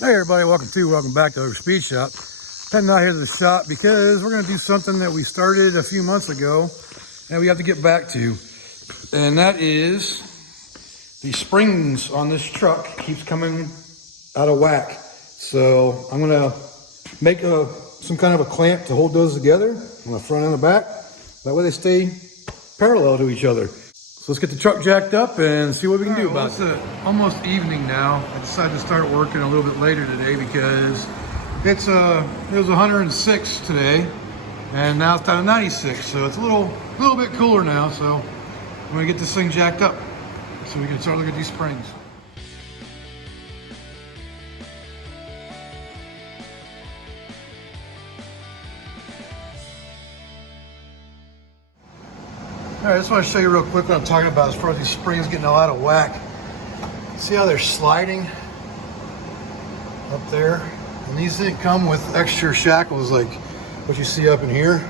Hey everybody, welcome back to our speed shop. Heading out here to the shop because we're going to do something that we started a few months ago and we have to get back to. And that is the springs on this truck keeps coming out of whack. So I'm going to make some kind of a clamp to hold those together on the front and the back. That way they stay parallel to each other. So let's get the truck jacked up and see what we can do about it. It's almost evening now. I decided to start working a little bit later today because it was 106 today, and now it's down to 96. So it's a little bit cooler now. So I'm gonna get this thing jacked up so we can start looking at these springs. All right, I just want to show you real quick what I'm talking about as far as these springs getting all out of whack. See how they're sliding up there? And these didn't come with extra shackles like what you see up in here.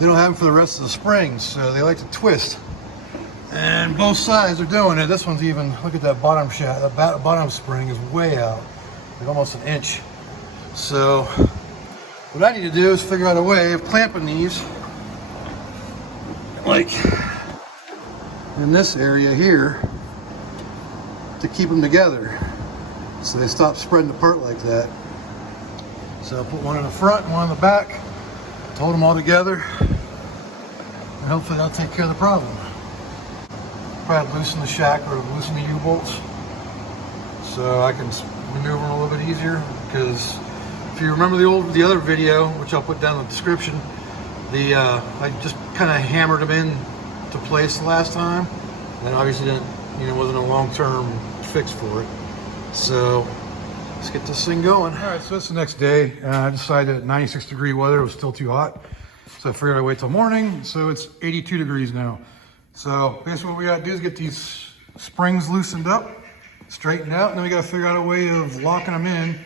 They don't have them for the rest of the springs, so they like to twist. And both sides are doing it. This one's even, look at that bottom shaft, the bottom spring is way out, like almost an inch. So what I need to do is figure out a way of clamping these like in this area here to keep them together so they stop spreading apart like that. So I'll put one in the front and one in the back to hold them all together, and hopefully that'll take care of the problem. Probably loosen the shack or loosen the U-bolts so I can maneuver them a little bit easier, because if you remember the other video, which I'll put down in the description, I just kind of hammered them in to place the last time, and obviously wasn't a long-term fix for it. So let's get this thing going. All right, so it's the next day. I decided that 96-degree weather was still too hot, so I figured I'd wait till morning. So it's 82 degrees now. So basically what we gotta do is get these springs loosened up, straightened out, and then we gotta figure out a way of locking them in.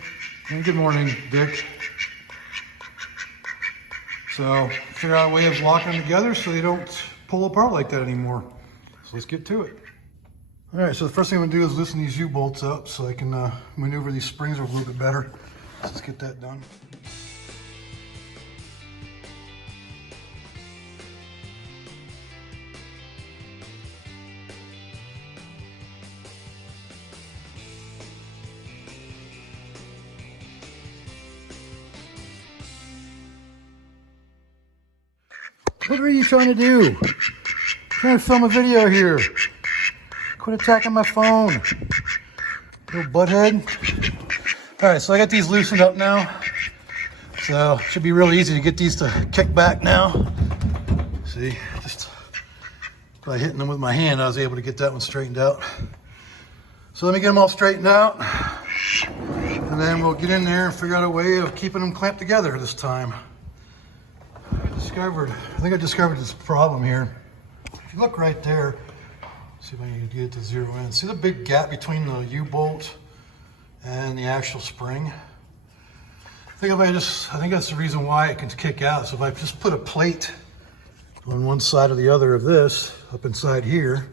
And good morning, Dick. So figure out a way of locking them together so they don't pull apart like that anymore. So let's get to it. All right, so the first thing I'm gonna do is loosen these U-bolts up so I can maneuver these springs a little bit better. So let's get that done. What are you trying to do? I'm trying to film a video here. Quit attacking my phone, little butthead. All right, so I got these loosened up now. So it should be real easy to get these to kick back now. See, just by hitting them with my hand, I was able to get that one straightened out. So let me get them all straightened out, and then we'll get in there and figure out a way of keeping them clamped together this time. I think I discovered this problem here. If you look right there, see if I can get it to zero in. See the big gap between the U-bolt and the actual spring? I think that's the reason why it can kick out. So if I just put a plate on one side or the other of this, up inside here,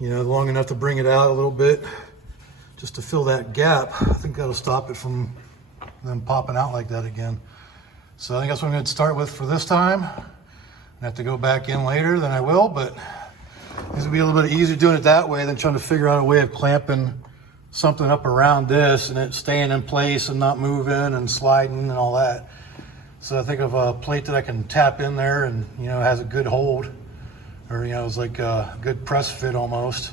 long enough to bring it out a little bit, just to fill that gap, I think that'll stop it from them popping out like that again. So I think that's what I'm going to start with for this time. I have to go back in later, then I will, but this will be a little bit easier doing it that way than trying to figure out a way of clamping something up around this and it staying in place and not moving and sliding and all that. So I think of a plate that I can tap in there and, has a good hold, or, it's like a good press fit almost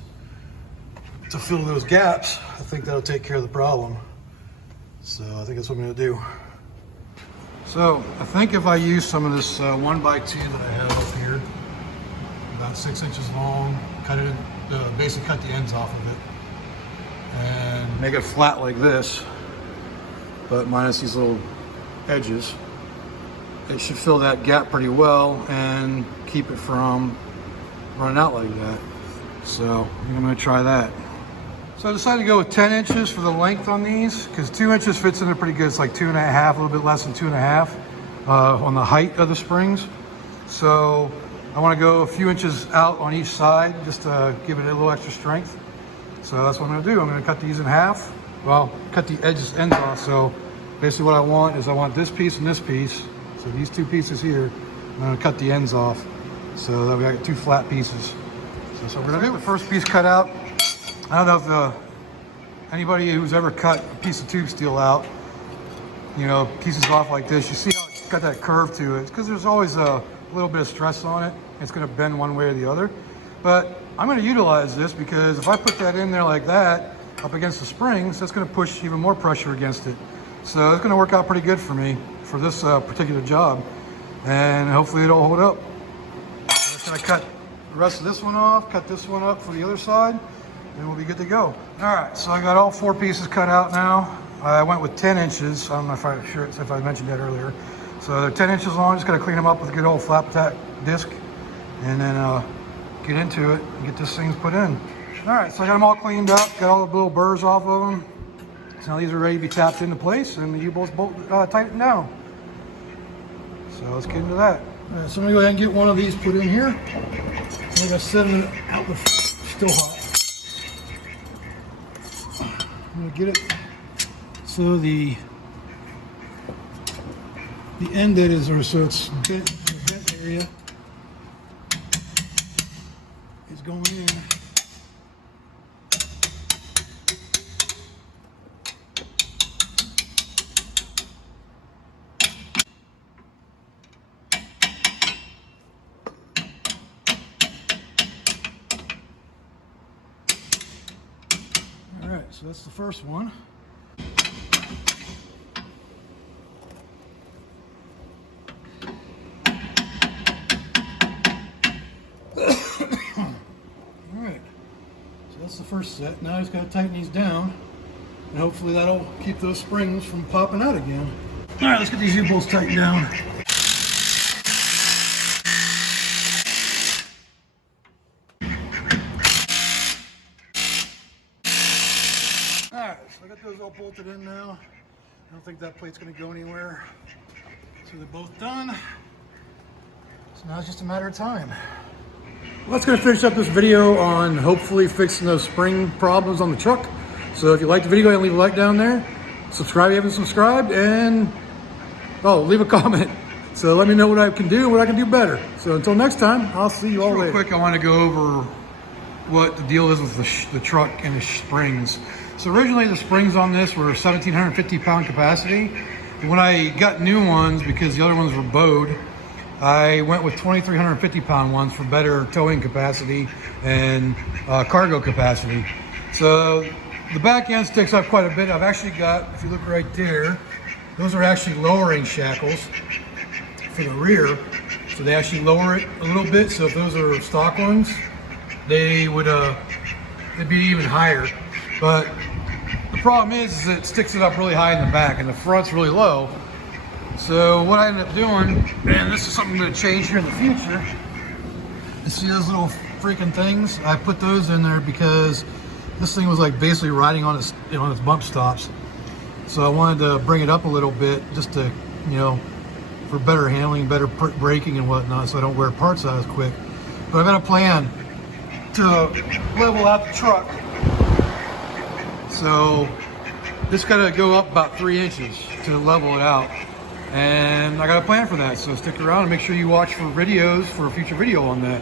to fill those gaps. I think that'll take care of the problem. So I think that's what I'm going to do. So I think if I use some of this 1x2 that I have up here, about 6 inches long, basically cut the ends off of it and make it flat like this, but minus these little edges, it should fill that gap pretty well and keep it from running out like that. So I think I'm going to try that. So I decided to go with 10 inches for the length on these, because 2 inches fits in there pretty good. It's like 2.5, a little bit less than 2.5 on the height of the springs. So I want to go a few inches out on each side just to give it a little extra strength. So that's what I'm going to do. I'm going to cut these in half well, cut the ends off. So basically what I want is I want this piece and this piece. So these two pieces here, I'm gonna cut the ends off. So that we got 2 flat pieces. So we're gonna get the first piece cut out. I don't know if anybody who's ever cut a piece of tube steel out, you know, pieces off like this, you see how it's got that curve to it. It's because there's always a little bit of stress on it. It's gonna bend one way or the other. But I'm gonna utilize this because if I put that in there like that, up against the springs, that's gonna push even more pressure against it. So it's gonna work out pretty good for me for this particular job. And hopefully it'll hold up. So I'm just gonna cut the rest of this one off, cut this one up for the other side, and we'll be good to go. All right, so I got all 4 pieces cut out now. I went with 10 inches. I don't know if I mentioned that earlier. So they're 10 inches long. Just gotta clean them up with a good old flat tack disc, and then get into it and get this thing put in. All right, so I got them all cleaned up, got all the little burrs off of them. So now these are ready to be tapped into place, and the U-bolts tightened down. So let's get into that. All right, so I'm gonna go ahead and get one of these put in here. I'm gonna set it out, still hot. I'm gonna get it so the end that is, or so it's bent, the bent area is going in. All right, so that's the first one. That's the first set. Now I just got to tighten these down, and hopefully that'll keep those springs from popping out again. All right, let's get these U-bolts tightened down. All right, so I got those all bolted in now. I don't think that plate's going to go anywhere. So they're both done. So now it's just a matter of time. Well, that's going to finish up this video on hopefully fixing those spring problems on the truck. So if you liked the video, go ahead and leave a like down there. Subscribe if you haven't subscribed, and leave a comment. So let me know what I can do, what I can do better. So until next time, I'll see you all later. Real quick, I want to go over what the deal is with the truck and the springs. So originally the springs on this were 1,750 pound capacity. And when I got new ones, because the other ones were bowed, I went with 2,350 pound ones for better towing capacity and cargo capacity. So the back end sticks up quite a bit. I've actually got, if you look right there, those are actually lowering shackles for the rear. So they actually lower it a little bit. So if those are stock ones, they would they'd be even higher. But the problem is it sticks it up really high in the back, and the front's really low. So what I ended up doing, and this is something I'm going to change here in the future, you see those little freaking things? I put those in there because this thing was like basically riding on its, on its bump stops. So I wanted to bring it up a little bit just to, for better handling, better braking and whatnot, so I don't wear parts out as quick. But I've got a plan to level out the truck. So this got to go up about 3 inches to level it out. And I got a plan for that, so stick around and make sure you watch for videos for a future video on that.